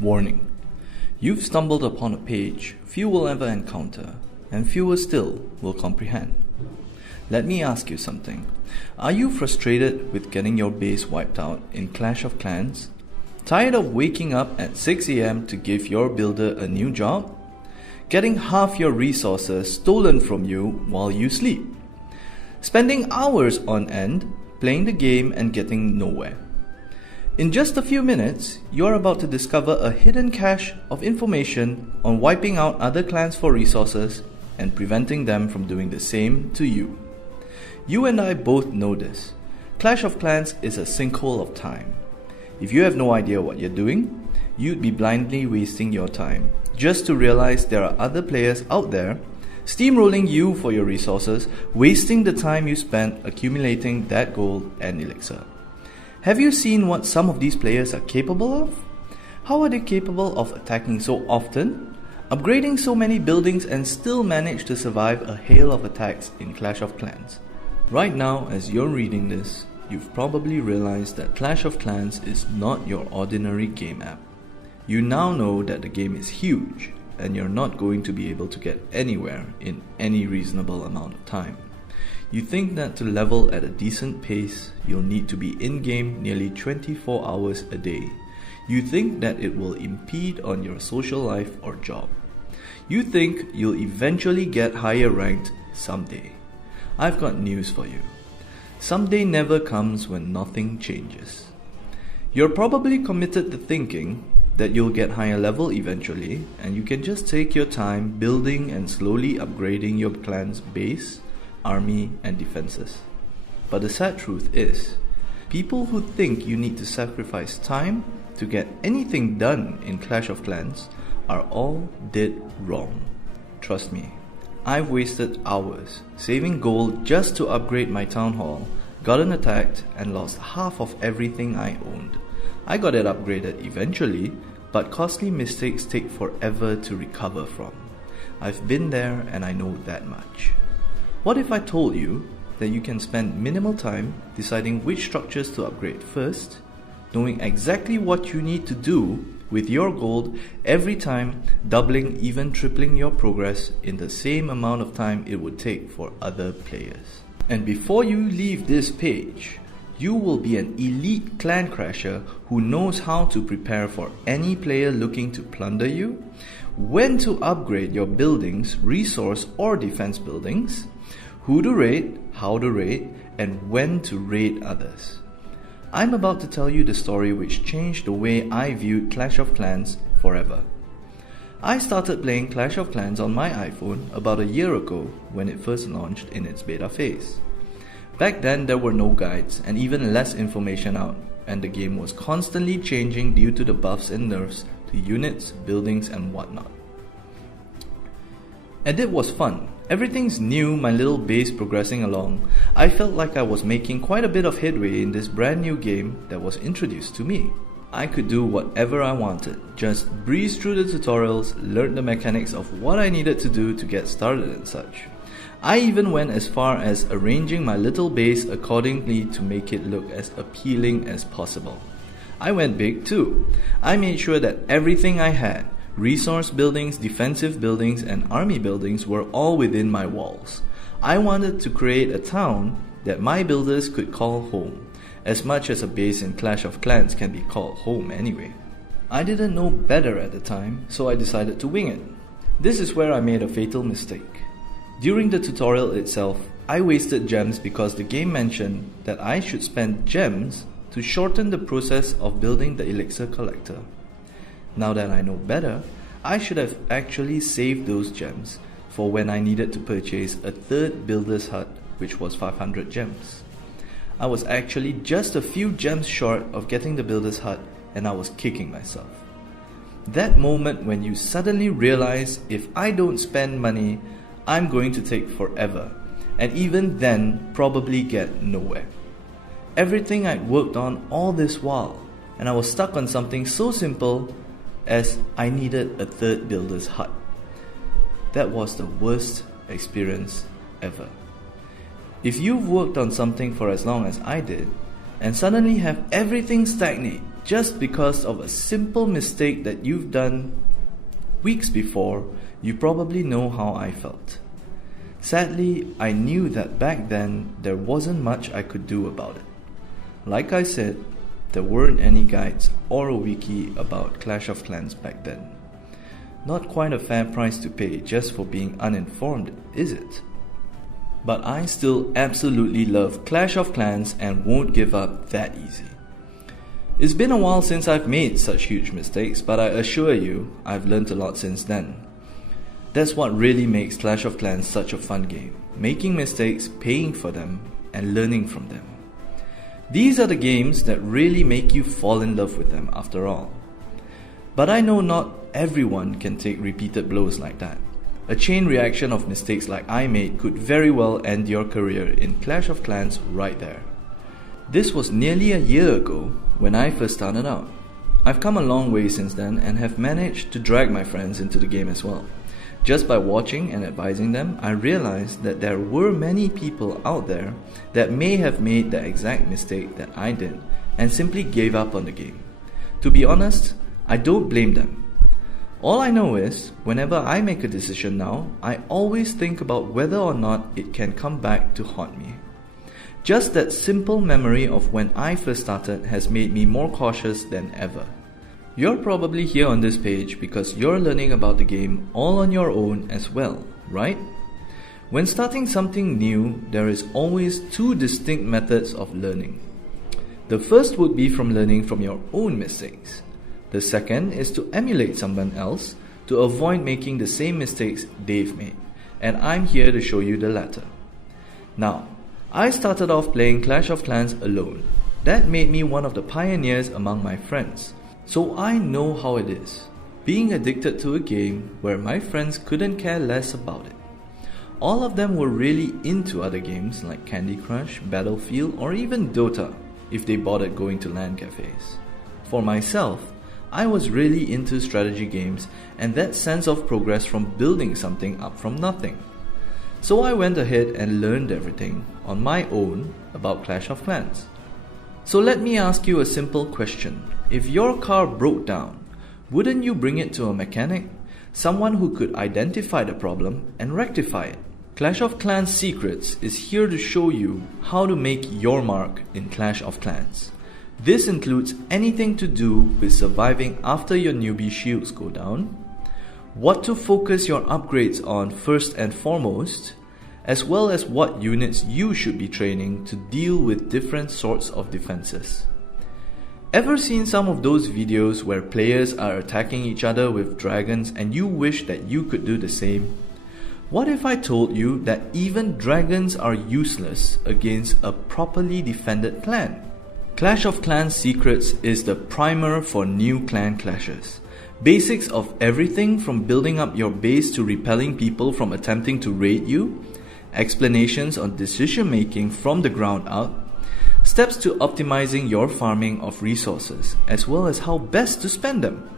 Warning: you've stumbled upon a page few will ever encounter, and fewer still will comprehend. Let me ask you something. Are you frustrated with getting your base wiped out in Clash of Clans? Tired of waking up at 6 AM to give your builder a new job? Getting half your resources stolen from you while you sleep? Spending hours on end playing the game and getting nowhere? In just a few minutes, you're about to discover a hidden cache of information on wiping out other clans for resources and preventing them from doing the same to you. You and I both know this. Clash of Clans is a sinkhole of time. If you have no idea what you're doing, you'd be blindly wasting your time just to realize there are other players out there steamrolling you for your resources, wasting the time you spent accumulating that gold and elixir. Have you seen what some of these players are capable of? How are they capable of attacking so often, upgrading so many buildings and still manage to survive a hail of attacks in Clash of Clans? Right now, as you're reading this, you've probably realized that Clash of Clans is not your ordinary game app. You now know that the game is huge and you're not going to be able to get anywhere in any reasonable amount of time. You think that to level at a decent pace, you'll need to be in-game nearly 24 hours a day. You think that it will impede on your social life or job. You think you'll eventually get higher ranked someday. I've got news for you. Someday never comes when nothing changes. You're probably committed to thinking that you'll get higher level eventually, and you can just take your time building and slowly upgrading your clan's base, army and defenses. But the sad truth is, people who think you need to sacrifice time to get anything done in Clash of Clans are all dead wrong. Trust me, I've wasted hours saving gold just to upgrade my town hall, gotten attacked and lost half of everything I owned. I got it upgraded eventually, but costly mistakes take forever to recover from. I've been there and I know that much. What if I told you that you can spend minimal time deciding which structures to upgrade first, knowing exactly what you need to do with your gold every time, doubling, even tripling your progress in the same amount of time it would take for other players? And before you leave this page, you will be an elite clan crasher who knows how to prepare for any player looking to plunder you, when to upgrade your buildings, resource or defense buildings, who to raid, how to raid, and when to raid others. I'm about to tell you the story which changed the way I viewed Clash of Clans forever. I started playing Clash of Clans on my iPhone about a year ago when it first launched in its beta phase. Back then there were no guides and even less information out, and the game was constantly changing due to the buffs and nerfs to units, buildings and whatnot. And it was fun. Everything's new, my little base progressing along. I felt like I was making quite a bit of headway in this brand new game that was introduced to me. I could do whatever I wanted, just breeze through the tutorials, learn the mechanics of what I needed to do to get started and such. I even went as far as arranging my little base accordingly to make it look as appealing as possible. I went big too. I made sure that everything I had, resource buildings, defensive buildings and army buildings, were all within my walls. I wanted to create a town that my builders could call home, as much as a base in Clash of Clans can be called home anyway. I didn't know better at the time, so I decided to wing it. This is where I made a fatal mistake. During the tutorial itself, I wasted gems because the game mentioned that I should spend gems to shorten the process of building the elixir collector. Now that I know better, I should have actually saved those gems for when I needed to purchase a third builder's hut, which was 500 gems. I was actually just a few gems short of getting the builder's hut and I was kicking myself. That moment when you suddenly realize, if I don't spend money, I'm going to take forever, and even then probably get nowhere. Everything I'd worked on all this while, and I was stuck on something so simple as I needed a third builder's hut. That was the worst experience ever. If you've worked on something for as long as I did, and suddenly have everything stagnate, just because of a simple mistake that you've done weeks before, you probably know how I felt. Sadly, I knew that back then there wasn't much I could do about it. Like I said, there weren't any guides or a wiki about Clash of Clans back then. Not quite a fair price to pay just for being uninformed, is it? But I still absolutely love Clash of Clans and won't give up that easy. It's been a while since I've made such huge mistakes, but I assure you, I've learned a lot since then. That's what really makes Clash of Clans such a fun game. Making mistakes, paying for them, and learning from them. These are the games that really make you fall in love with them after all. But I know not everyone can take repeated blows like that. A chain reaction of mistakes like I made could very well end your career in Clash of Clans right there. This was nearly a year ago when I first started out. I've come a long way since then and have managed to drag my friends into the game as well. Just by watching and advising them, I realized that there were many people out there that may have made the exact mistake that I did and simply gave up on the game. To be honest, I don't blame them. All I know is, whenever I make a decision now, I always think about whether or not it can come back to haunt me. Just that simple memory of when I first started has made me more cautious than ever. You're probably here on this page because you're learning about the game all on your own as well, right? When starting something new, there is always two distinct methods of learning. The first would be from learning from your own mistakes. The second is to emulate someone else to avoid making the same mistakes they've made, and I'm here to show you the latter. Now, I started off playing Clash of Clans alone. That made me one of the pioneers among my friends. So I know how it is, being addicted to a game where my friends couldn't care less about it. All of them were really into other games like Candy Crush, Battlefield, or even Dota, if they bothered going to LAN cafes. For myself, I was really into strategy games and that sense of progress from building something up from nothing. So I went ahead and learned everything on my own about Clash of Clans. So let me ask you a simple question. If your car broke down, wouldn't you bring it to a mechanic? Someone who could identify the problem and rectify it. Clash of Clans Secrets is here to show you how to make your mark in Clash of Clans. This includes anything to do with surviving after your newbie shields go down, what to focus your upgrades on first and foremost, as well as what units you should be training to deal with different sorts of defenses. Ever seen some of those videos where players are attacking each other with dragons and you wish that you could do the same? What if I told you that even dragons are useless against a properly defended clan? Clash of Clans Secrets is the primer for new clan clashes. Basics of everything from building up your base to repelling people from attempting to raid you, explanations on decision making from the ground up, steps to optimizing your farming of resources, as well as how best to spend them.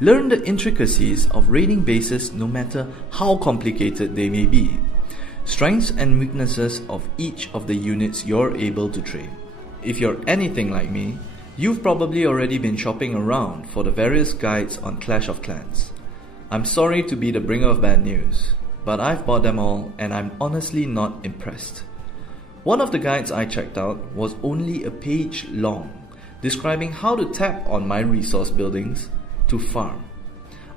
Learn the intricacies of raiding bases no matter how complicated they may be. Strengths and weaknesses of each of the units you're able to trade. If you're anything like me, you've probably already been shopping around for the various guides on Clash of Clans. I'm sorry to be the bringer of bad news, but I've bought them all and I'm honestly not impressed. One of the guides I checked out was only a page long, describing how to tap on my resource buildings to farm.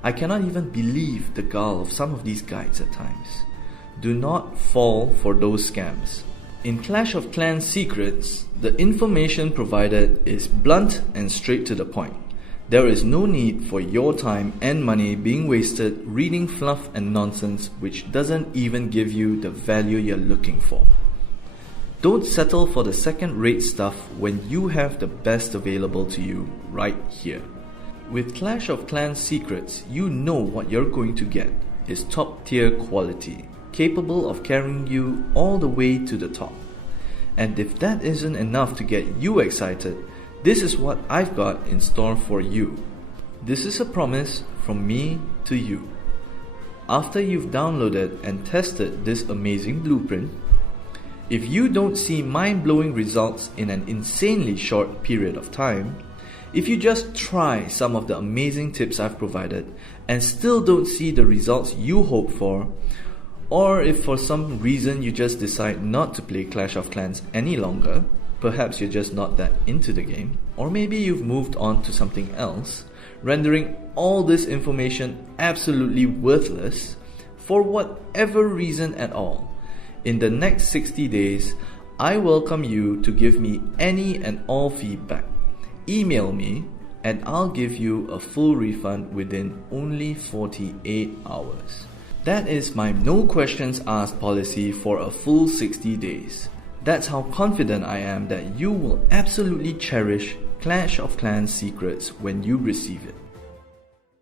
I cannot even believe the gall of some of these guides at times. Do not fall for those scams. In Clash of Clans Secrets, the information provided is blunt and straight to the point. There is no need for your time and money being wasted reading fluff and nonsense which doesn't even give you the value you're looking for. Don't settle for the second-rate stuff when you have the best available to you right here. With Clash of Clans Secrets, you know what you're going to get is top-tier quality, capable of carrying you all the way to the top. And if that isn't enough to get you excited, this is what I've got in store for you. This is a promise from me to you. After you've downloaded and tested this amazing blueprint, if you don't see mind-blowing results in an insanely short period of time, If you just try some of the amazing tips I've provided and still don't see the results you hope for, or if for some reason you just decide not to play Clash of Clans any longer, perhaps you're just not that into the game, or maybe you've moved on to something else, rendering all this information absolutely worthless for whatever reason at all, in the next 60 days, I welcome you to give me any and all feedback. Email me and I'll give you a full refund within only 48 hours. That is my no questions asked policy for a full 60 days. That's how confident I am that you will absolutely cherish Clash of Clans secrets when you receive it.